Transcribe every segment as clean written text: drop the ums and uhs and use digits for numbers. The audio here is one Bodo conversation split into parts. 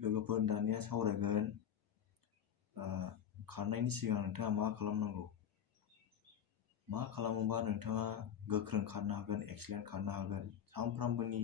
लोगोफोर दानिया सावरायगोन खारनायनि सिगां नोंथाङा मा खालामनांगौ, मा खालामोबा नोंथाङा गोख्रों खारनो हागोन, एक्सेलेन्ट खारनो हागोन। सानफ्रामबोनि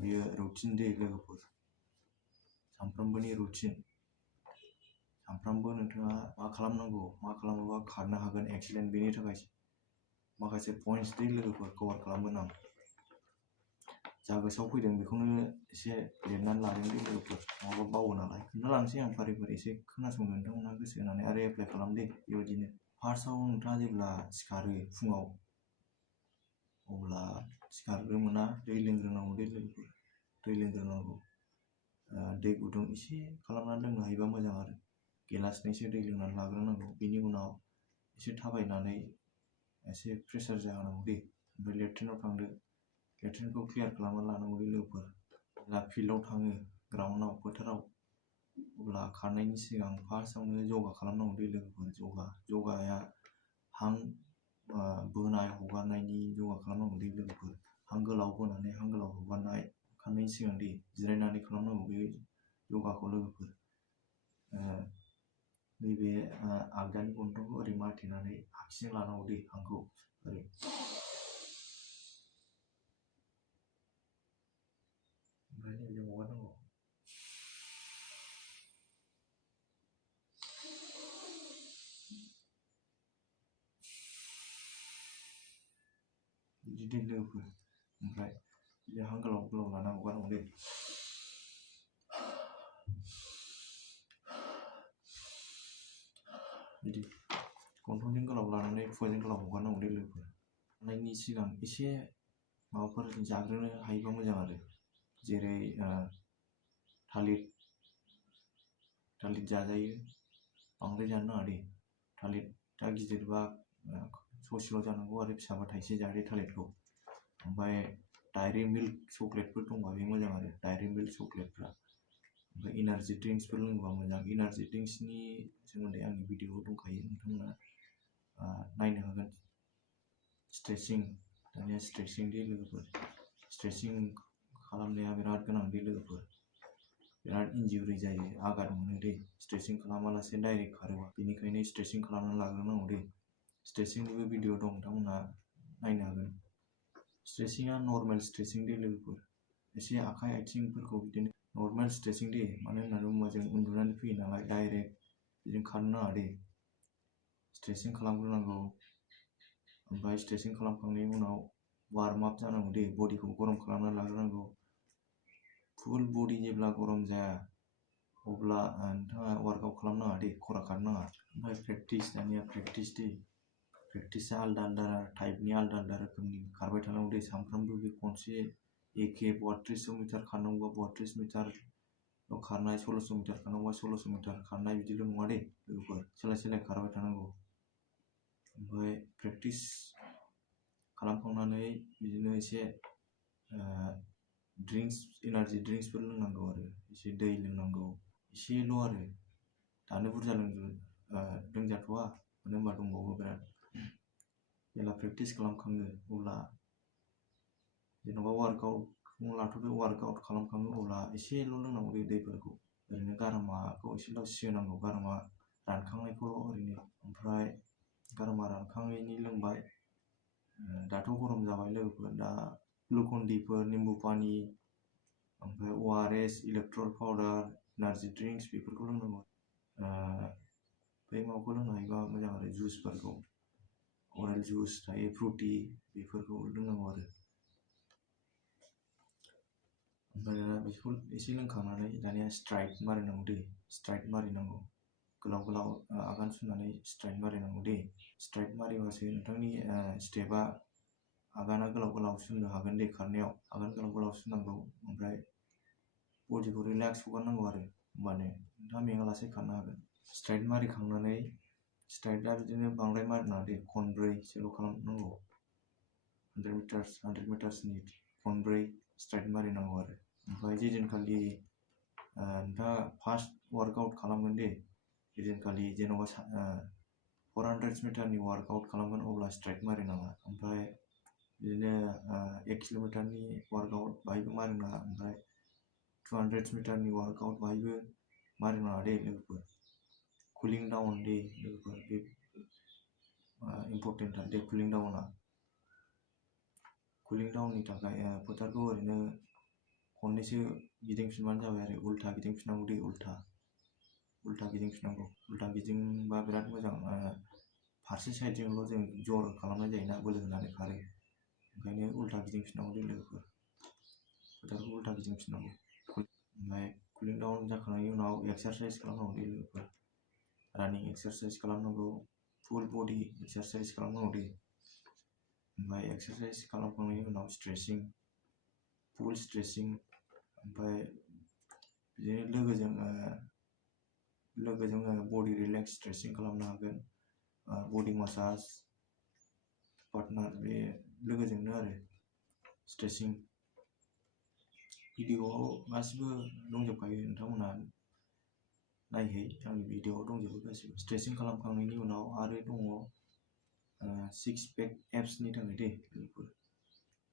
बेयो रुटिन दे लोगोफोर, सानफ्रामबोनि रुटिन। सानफ्रामबो नोंथाङा मा खालामनांगौ, मा खालामोबा खारनो हागोन एक्सेलेन्ट, बेनि थाखाय माखासे पइन्ट्स दे लोगोफोर कभार खालामगोन आं। जा गोसोआव फैदों बेखौनो एसे लिरनानै लादों दे लोगोफोर, नङाबा बावो नालाय। खोन्थालांसै आं फारि फारि, एसे खोनासंनो नोंथांमोनहा गोसो होनानै आरो एप्लाइ खालाम दे बेबायदिनो। फार्स्टआव नोंथाङा जेब्ला सिखारो फुङाव, अब्ला सिखारग्रोमोना दै लोंग्रोनांगौ दे लोगोफोर, दै लोंग्रोनांगौ। दै गुदुं एसे खालामनानै लोंनो हायोबा मोजां आरो, गिलासनैसो दै लोंनानै लाग्रोनांगौ। बेनि उनाव एसे थाबायनानै एसे प्रेसार जाहोनांगौ दे, ओमफ्राय लेट्रिनाव थांदो, लेट्रिनखौ क्लियार खालामना लानांगौ दे लोगोफोर। जेब्ला फिल्डआव थाङो, ग्राउन्डआव, फोथाराव, अब्ला खारनायनि सिगां फार्स्टआवनो जगा खालामनांगौ दे लोगोफोर। जगाया हां बोनाय हगारनायनि जगा खालामनांगौ दे लोगोफोर। हां गोलाव बोनानै हां गोलाव हगारनाय, खारनायनि सिगां दे, जिरायनानै खालामनांगौ बे जगाखौ लोगोफोर। नैबे आगदानि गन्थंखौ ओरै माथेनानै आगसिजों लानांगौ दे हांखौ, ओरै। ओमफ्राय नैबेजों हगारनांगौ। बिदि दे लोगोफोर। ओमफ्राय बिदि हां गोलाव गोलाव लाना हगारनांगौ दे। बिदि गन्थंजों गोलाव लानानै खुगाजों गोलाव हगारनांगौ दे लोगोफोर। खारनायनि सिगां एसे माबाफोर जाग्रोनो हायोबा मोजां आरो, जेरै थालिर जाजायो, बांद्राय जानो नाङा दे। थालिरा गिदिरबा ससेल' जानांगौ आरो फिसाबा थाइसे जादो थालिरखौ। ओमफ्राय डायरि मिल्क चक्लेटफोर दंबा बे मोजां आरो, डायरि मिल्क चक्लेटफ्रा। ओमफ्राय इनार्जि ड्रिंक्सफोर लोङोबा मोजां। इनार्जि ड्रिंक्सनि सोमोन्दै आंनि भिडिअ दंखायो, नोंथांमोना नायनो हागोन। स्ट्रेचिं, दानिया स्ट्रेचिं दे लोगोफोर। स्ट्रेचिं खालामनाया बिराद गोनां दे लोगोफोर। बिराद इन्जुरि जायो, आघात मोनो दे स्ट्रेचिं खालामालासे डाइरेक्ट खारोबा। बेनिखायनो स्ट्रेचिं खालामनानै लाग्रोनांगौ दे। स्ट्रेचिंनिबो भिडिअ दं, नोंथांमोनहा नायनो हागोन। स्ट्रेचिंआ नर्मेल स्ट्रेचिं दे लोगोफोर, एसे आखाइ आथिंफोरखौ बिदिनो नर्मेल स्ट्रेचिं दे। मानो होननानै बुङोबा जों उन्दुनानै फैयो नालाय, डाइरेक्ट बिदिनो खारनो नाङा दे, स्ट्रेचिं खालामग्रोनांगौ। ओमफ्राय स्ट्रेचिं खालामखांनायनि उनाव वार्म आप जानांगौ दे, बडिखौ गरम खालामना लाग्रोनांगौ। फुल बडि जेब्ला गरम जाया अब्ला नोंथाङा वार्कआउट खालामनाङा दे, खरा खारनाङा। ओमफ्राय प्रेक्टिस, दानिया प्रेक्टिस दे। प्रेक्टिसा आलदा आलदा टाइपनि, आलदा आलदा रोखोमनि खारबाय थानांगौ दे सानफ्रामबो। बे खनसे एखे 3200 मिटार खारनांगौबा 32 मिटारल' खारनाय, 1600 मिटार खारनांगौबा 1600 मिटार खारनाय, बिदिल' नङा दे लोगोफोर, सोलाय सोलाय खारबाय थानांगौ। ओमफ्राय प्रेक्टिस खालामखांनानै बिदिनो एसे ड्रिंक्स, इनार्जि ड्रिंक्सफोर लोंनांगौ आरो, एसे दै लोंनांगौ, एसेल' आरो। दानो बुरजा लोंजाथ'वा, मानो होनबा दंबावो बिराद। जेब्ला प्रेक्टिस खालामखाङो अब्ला जेन'बा वार्कआउटखौ लाथ'दो, वार्कआउट खालामखाङो अब्ला एसेल' लोंनांगौ दे दैफोरखौ। ओरैनो गारामाखौ एसेल' सिहोनांगौ, गारामा रानखांनायखौल' ओरैनो। ओमफ्राय गारामा रानखाङैनि लोंबाय। दाथ' गरम जाबाय लोगोफोर, दा ग्लुकन-डिफोर, निम्बु पानि, ओमफ्राय ORS, erectile powder, energy drinks बेफोरखौ लोंनांगौ। बै माबाखौ लोंनो हायोबा मोजां आरो, जुसफोरखौ, अरेन्ज जुस थायो, फ्रुटि, बेफोरखौ लोंनांगौ आरो। ओमफ्राय दाना बेखौ एसे लोंखांनानै दानिया स्ट्राइड मारिनांगौ दे, स्ट्राइड मारिनांगौ। गोलाव गोलाव आगान सुरनानै स्ट्राइड मारिनांगौ दे। स्ट्राइड मारिबासो नोंथांनि स्टेपआ, आगाना गोलाव गोलाव सुरनो हागोन दे खारनायाव। आगान गोलाव गोलाव सुरनांगौ, ओमफ्राय बडिखौ रिलेक्स हगारनांगौ आरो, होमबानो नोंथाङा मेङालासे खारनो हागोन। स्ट्राइड मारिखांनानै, स्ट्राइडआ बिदिनो बांद्राय मारिनाङा दे, खनब्रैसोल' खालामनांगौ। 100 मिटार्सनि खनब्रै स्ट्राइड मारिनांगौ आरो। ओमफ्राय जेदिनखालि नोंथाङा फार्स्ट वार्कआउट खालामगोन दे, जेदिनखालि जेन'बा 400 मिटारनि वार्कआउट खालामगोन अब्ला स्ट्राइड मारिनाङा। ओमफ्राय बिदिनो 1 किल'मिटारनि वार्कआउट बाहायबो मारिनाङा। ओमफ्राय 200 मिटारनि वार्कआउट बाहायबो मारिनाङा दे लोगोफोर कुलिं डाउन दे लोगोफोर बे इम्पर्टेन्ट दे कुलिं डाउनआ कुलिं डाउननि थाखाय फोथारखौ ओरैनो खननैसो गिदिंफिनबानो जाबाय आरो उल्था गिदिंफिननांगौ दे उल्था गिदिंफिननांगौ उल्था गिदिंबा बिराद मोजां फारसे साइडजोंल' जों जर खालामनाय जायोना बोलो होनानै खारो ओंखायनो उल्था गिदिंफिननांगौ दे लोगोफोर फोथारखौ उल्था गिदिंफिननांगौ ओमफ्राय कुलिं डाउन जाखांनायनि उनाव एक्सारसाइज खालामनांगौ दे लोगोफोर रानिं एक्सारसाइज खालामनांगौ फुल बडि एक्सारसाइज खालामनांगौ दे ओमफ्राय एक्सारसाइज खालामखांनायनि उनाव स्ट्रेचिं फुल स्ट्रेचिं ओमफ्राय बिदिनो लोगोजों बडि रिलेक्स स्ट्रेचिं खालामनो हागोन बडि मासाज पार्टनार बे लोगोजोंनो आरो स्ट्रेचिं भिडिअ'आव गासिबो दंजोबखायो नोंथांमोनहा नायहै आंनि भिडिअ'आव दंजोबो गासिबो स्ट्रेचिं खालामखांनायनि उनाव आरो दङ 6 पेक एप्सनि थाखाय दे लोगोफोर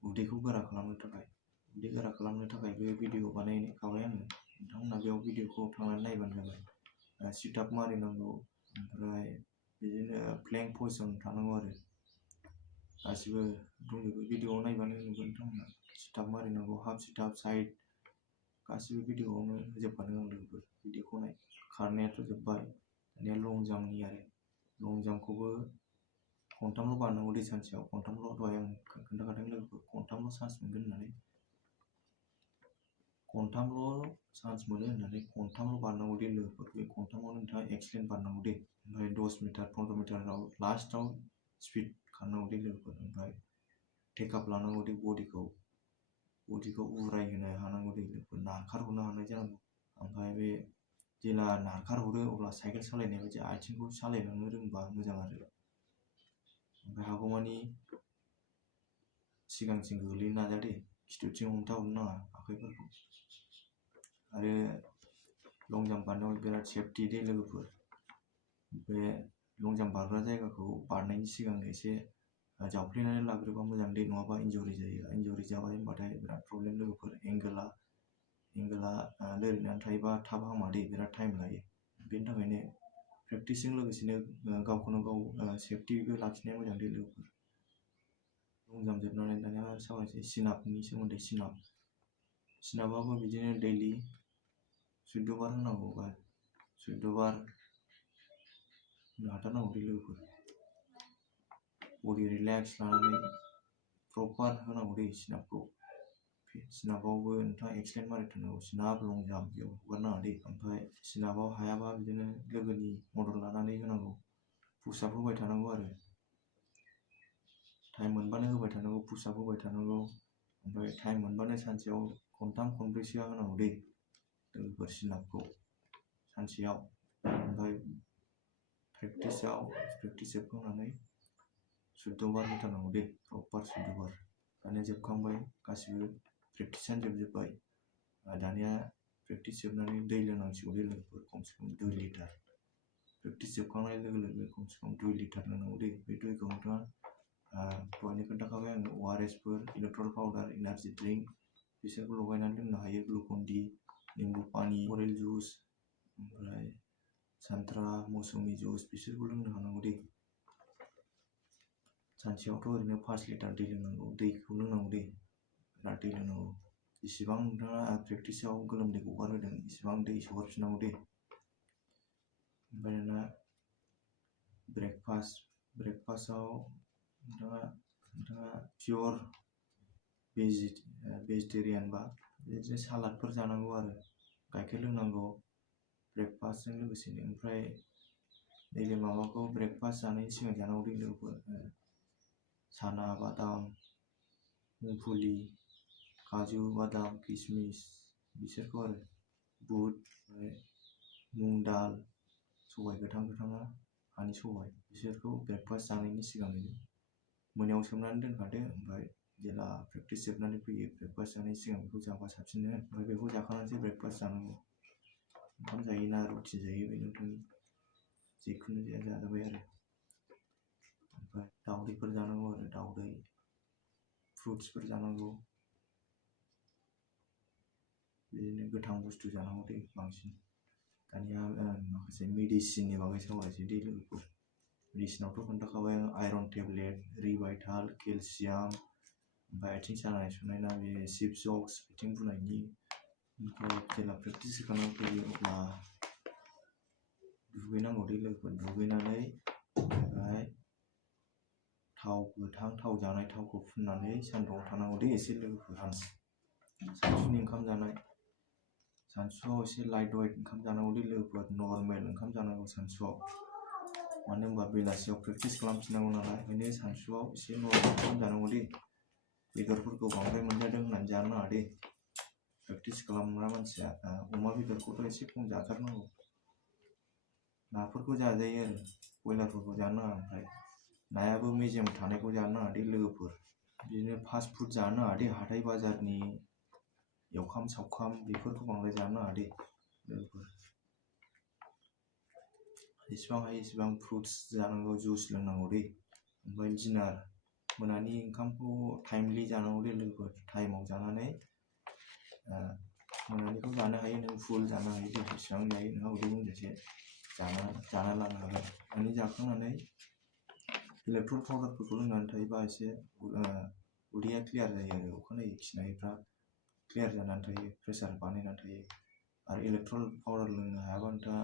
उदैखौ गोरा खालामनो थाखाय उदै गोरा खालामनो थाखाय बे भिडिअ बानायखाबाय आङो नोंथांमोनहा बेयाव भिडिअ'खौ थांनानै नायबानो जाबाय सिट-आप मारिनांगौ ओमफ्राय बिदिनो प्लेंक पजिसन थानांगौ आरो गासिबो दंजोबो भिडिअ'आव नायबानो नुगोन नोंथांमोनहा सिट-आप मारिनांगौ हाफ सिट-आप साइड गासिबो भिडिअ'आवनो होजोबखादों आं लोगोफोर भिडिअ'खौ नाय खारनायाथ' जोब्बाय दानिया लं जाम्पनि आरो लं जाम्पखौबो खनथामल' बारनांगौ दै सानसेयाव खनथामल' दहाय आं खोन्थाखादों लोगोफोर खनथामल' चान्स मोनगोन होननानै खनथामल' चान्स मोनो होननानै खनथामल' बारनांगौ दे लोगोफोर बे खनथामावनो नोंथाङा एक्सलेन्ट बारनांगौ दे ओमफ्राय 10 मिटार 15 मिटाराव लास्टआव स्पिड खारनांगौ दे लोगोफोर ओमफ्राय टेकआप लानांगौ दे बडिखौ उरायहोनो हानांगौ दे लोगोफोर नारखारहरनो हानाय जानांगौ ओमफ्राय बे जेला नारखारहरो अब्ला साइकेल सालायनाय बायदि आथिंखौ सालायलांनो रोंबा मोजां आरो ओमफ्राय हागौमानि सिगांथिं गोग्लैनो नाजा दे खिथुथिं हमथाहरनो नाङा आखाइफोरखौ आरो लं जाम्प बारनायाव बिराद सेफटि दे लोगोफोर बे लं जाम्प बारग्रा जायगाखौ बारनायनि सिगां एसे जावफ्लेनानै लाग्रोबा मोजां दे नङाबा इन्जुरि जाबाय होनबाथाय बिराद प्रब्लेम लोगोफोर एंगोला लोरिनानै थायोबा थाब हामा दे बिराद टाइम लायो बेनि थाखायनो प्रेक्टिसजों लोगोसेनो गावखौनो गाव सेफटिबो लाखिनाया मोजां दे लोगोफोर लं जाम्प जोबनानै दानिया सावरायनोसै सिन-आपनि सोमोन्दै सिन-आपआबो बिदिनो दैलि 14 बार होनांगौ बा 14 बार हाथारनांगौ दे लोगोफोर बडि रिलेक्स लानानै प्रपार होनांगौ दे सिन-आपआवबो नोंथाङा एक्सलेन्ट मारिथारनांगौ सिन-आप लं जाम्प बेयाव हगारनाङा दे ओमफ्राय सिन-आपआव हायाबा बिदिनो लोगोनि मदद लानानै होनांगौ पुश-आप होबाय थानांगौ आरो टाइम मोनबानो होबाय थानांगौ पुश-आप होबाय थानांगौ ओमफ्राय टाइम मोनबानो सानसेयाव खनथाम खनब्रैसोआ होनांगौ दे लोगोफोर सिन-आपखौ सानसेयाव ओमफ्राय प्रेक्टिस जोबखांनानै 14 बार होथारनांगौ दे प्रपार 14 बार दानिया जोबखांबाय गासिबो प्रेक्टिसानो जोबजोब्बाय दानिया प्रेक्टिस जोबनानै दै लोंनांसिगौ दे लोगोफोर खमसे खम 2 लिटार प्रेक्टिस जोबखांनाय लोगो लोगो खमसे खम 2 लिटार लोंनांगौ दे बे दैखौ नोंथाङा दहायनो खोन्थाखाबाय आङो ORSफोर इलेक्ट्रल पाउडार एनार्जि ड्रिंक बिसोरखौ लगायनानै लोंनो हायो ग्लुकन-डि निम्बु पानि अरेल जुस ओमफ्राय सानथ्रा मौसुमि जुस बिसोरखौ लोंनो हानांगौ दे सानसेयावथ' ओरैनो 5 लिटार दै लोंनांगौ दैखौ लोंनांगौ दे बिराद दै लोंनांगौ जेसेबां नोंथाङा प्रेक्टिसाव गोलोमदै गगारहोदों एसेबां दै सगारफिननांगौ दे ओमफ्राय दाना ब्रेकफास्टआव नोंथाङा पियर भेजिटेरियानबा बिदिनो सालादफोर जानांगौ आरो गाइखेर लोंनांगौ ब्रेकफास्टजों लोगोसेनो ओमफ्राय नैबे माबाखौ ब्रेकफास्ट जानायनि सिगां जानांगौ दे लोगोफोर साना बादाम मुंगफुलि काजु बादाम किसमिस बिसोरखौ आरो बुट मुग दाल सबाय गोथाङा हानि सबाय बिसोरखौ ब्रेकफास्ट जानायनि सिगांनो मोनायाव सोमनानै दोनखादो ओमफ्राय जेला प्रेक्टिस जोबनानै फैयो ब्रेकफास्ट जानायनि सिगां बेखौ जाबा साबसिन ओमफ्राय बेखौ जाखांनानैसो ब्रेकफास्ट जानांगौ ओंखाम जायो ना रुटि जायो बे नोंथांनि जिखुनु जाया जाजाबाय आरो ओमफ्राय दाउदैफोर जानांगौ आरो दाउदै फ्रुट्सफोर जानांगौ बिदिनो गोथां बुस्थु जानांगौ दे बांसिन दानिया माखासे मेडिसिननि बागै सावरायसै दे लोगोफोर मेडिसिनावथ' खोन्थाखाबाय आं आयरन टेब्लेट रिभाइटाल केलसियाम ओमफ्राय आथिं सानाय सुनायना बे सिपजक्स आथिं बुनायनि ओमफ्राय जेब्ला प्रेक्टिस खालामनानै फैयो अब्ला दुगैनांगौ दे लोगोफोर दुगैनानै ओमफ्राय थाव गोथां थाव जानाय थावखौ फुननानै सान्दुङाव थानांगौ दे एसे लोगोफोर सानसुनि ओंखाम जानाय सानसुआव एसे लाइट वाइट ओंखाम जानांगौ दे लोगोफोर नर्मेल ओंखाम जानांगौ सानसुआव मानो होनबा बेलासियाव प्रेक्टिस खालामफिननांगौ नालाय ओंखायनो सानसुआव एसे नर्मेल ओंखाम जानांगौ दे बेदरफोरखौ बांद्राय मोनजादों होननानै जानो नाङा दे प्रेक्टिस खालामग्रा मानसिया अमा बेदरखौथ' एसे खम जाथारनांगौ नाफोरखौ जाजायो आरो बयलारफोरखौ जानो नाङा ओमफ्राय नायाबो मेजेम थानायखौ जानो नाङा दे लोगोफोर बिदिनो फास्ट फुड जानो नाङा दे हाथाय बाजारनि एवखाम सावखाम बेफोरखौ बांद्राय जानो नाङा दे लोगोफोर जेसेबां हायो एसेबां फ्रुट्स जानांगौ जुइस लोंनांगौ दे ओमफ्राय डिनार मोनानि ओंखामखौ टाइमलि जानांगौ दे लोगोफोर टाइमाव जानानै मोनानिखौ जानो हायो नों फुल जानो हायो दे बेसेबां जायो नोंहा उदै बुंजासे जाना लानो हागोन माने जाखांनानै इलेक्ट्रल पाउडारफोरखौ लोंनानै थायोबा एसे उदैया क्लियार जायो आरो अखानायै खिनायफ्रा क्लियार जानानै थायो प्रेसार बानायनानै थायो आरो इलेक्ट्रल पाउडार लोंनो हायाबा नोंथाङा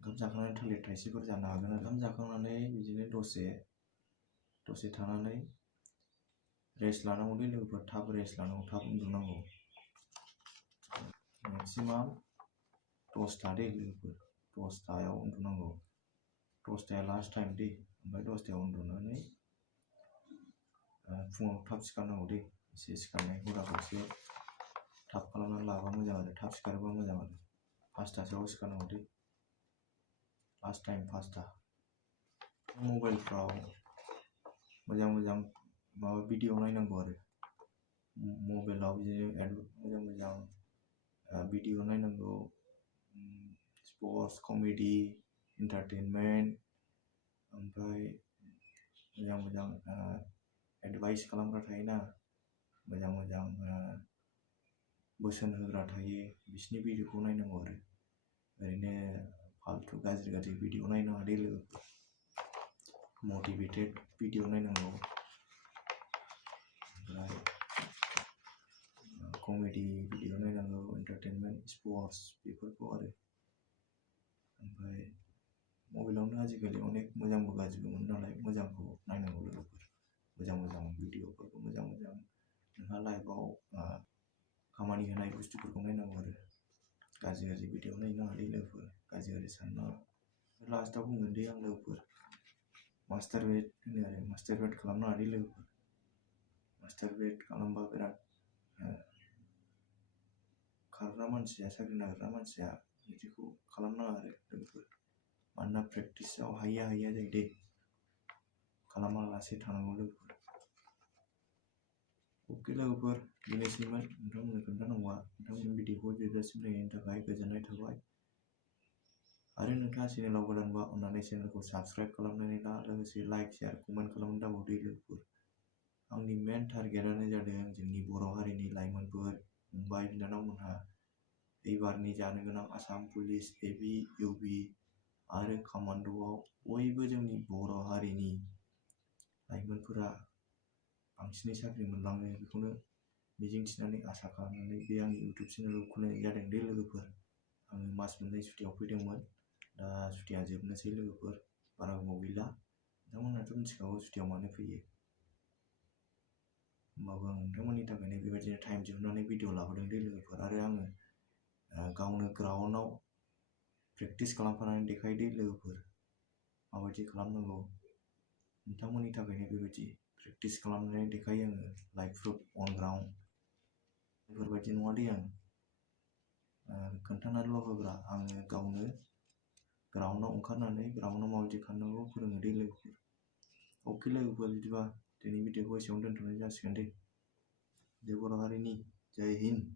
ओंखाम जाखांनानै थालिर थाइसेफोर जानो हागोन ओंखाम जाखांनानै बिदिनो दसे थानानै रेस्ट लानांगौ दे लोगोफोर थाब रेस्ट लानांगौ थाब उन्दुनांगौ मेक्सिमाम 10ता दे लोगोफोर 10तायाव उन्दुनांगौ 10ताया लास्ट टाइम दे ओमफ्राय 10तायाव उन्दुनानै फुङाव थाब सिखारनांगौ दे एसे सिखारनाय हुदाखौ एसे थाब खालामनानै लाबा मोजां आरो थाब सिखारोबा मोजां आरो 5तासोआव सिखारनांगौ दे लास्ट टाइम 5ता मबाइलफ्राव मोजां माबा भिडिअ नायनांगौ आरो मबाइलाव बिदिनो मोजां भिडिअ नायनांगौ स्पर्ट्स कमेडि एन्टारटेनमेन्ट ओमफ्राय मोजां एडभाइस खालामग्रा थायोना मोजां बोसोन होग्रा थायो बिसिनि भिडिअखौ नायनांगौ आरो ओरैनो फालतु गाज्रि भिडिअ नायनाङा दे लोगोफोर मटिभेटेड भिडिअ नायनांगौ ओमफ्राय कमेडि भिडिअ नायनांगौ एन्टारटेनमेन्ट स्पर्ट्स बेफोरखौ आरो ओमफ्राय मबाइलावनो आजिखालि अनेक मोजांबो गाज्रिबो मोनो नालाय मोजांखौ नायनांगौ लोगोफोर मोजां भिडिअफोरखौ मोजां नोंहा लाइफआव खामानि होनाय बुस्थुफोरखौ नायनांगौ आरो गाज्रि भिडिअ नायनो नाङा दे लोगोफोर गाज्रि साननो नाङा लास्टाव बुंगोन दे आं लोगोफोर मास्टारबेट होनो आरो मास्टारबेट खालामनो नाङा दे लोगोफोर मास्टारबेट खालामबा बिराद खारग्रा मानसिया साख्रि नागिरग्रा मानसिया बिदिखौ खालामनाङा आरो लोगोफोर मानोना प्रेक्टिसाव हाया जायो दे खालामालासे थानांगौ लोगोफोर अके लोगोफोर बेनोसैमोन नोंथांमोननो खोन्थानांगौआ नोंथांमोननि भिडिअखौ जोबजासिम नायनायनि थाखाय गोजोननाय थाबाय आरो नोंथाङा चेनेलाव गोदानबा अन्नानै चेनेलखौ साबस्क्राइब खालामनानै ला लोगोसे लाइक शेयार कमेन्ट खालामनो दाबावदो लोगोफोर आंनि मेन टारगेटआनो जादों जोंनि बर' हारिनि लाइमोनफोर फंबाय बिनानावमोनहा एबारनि जानो गोनां आसाम पुलिस एबि इउबि आरो कमान्ड'आव बयबो जोंनि बर' हारिनि लाइमोनफोरा बांसिनै साख्रि मोनलाङो बेखौनो मिजिंथिनानै आसा खालामनानै बे आंनि इउटुब चेनेलखौ खुलिनाय जादों दे लोगोफोर आङो मास मोननै सुटियाव फैदोंमोन दा सुटिया जोबनोसै लोगोफोर बारा गोबाव गैला नोंथांमोनहाथ' मिथिखागौ सुटियाव मानो फैयो होमबाबो आं नोंथांमोननि थाखायनो बेबायदिनो टाइम दिहुननानै भिडिअ लाबोदों दे लोगोफोर आरो आङो गावनो ग्राउन्डआव प्रेक्टिस खालामफानानै देखायदो लोगोफोर माबायदि खालामनांगौ नोंथांमोननि थाखायनो बेबायदि प्रेक्टिस खालामनानै देखायो आङो लाइभ प्रुफ अन ग्राउन्ड बेफोरबायदि नङा दे आं खोन्थानानैल' होग्रा आङो गावनो ग्राउन्डआव ओंखारनानै ग्राउन्डआव माबायदि खालामनांगौ फोरोङो दे लोगोफोर अके लोगोफोर बिदिबा दिनै भिडिअखौ एसेयावनो दोनथ'नाय जासिगोन दे बर' हारिनि जय हिन्द।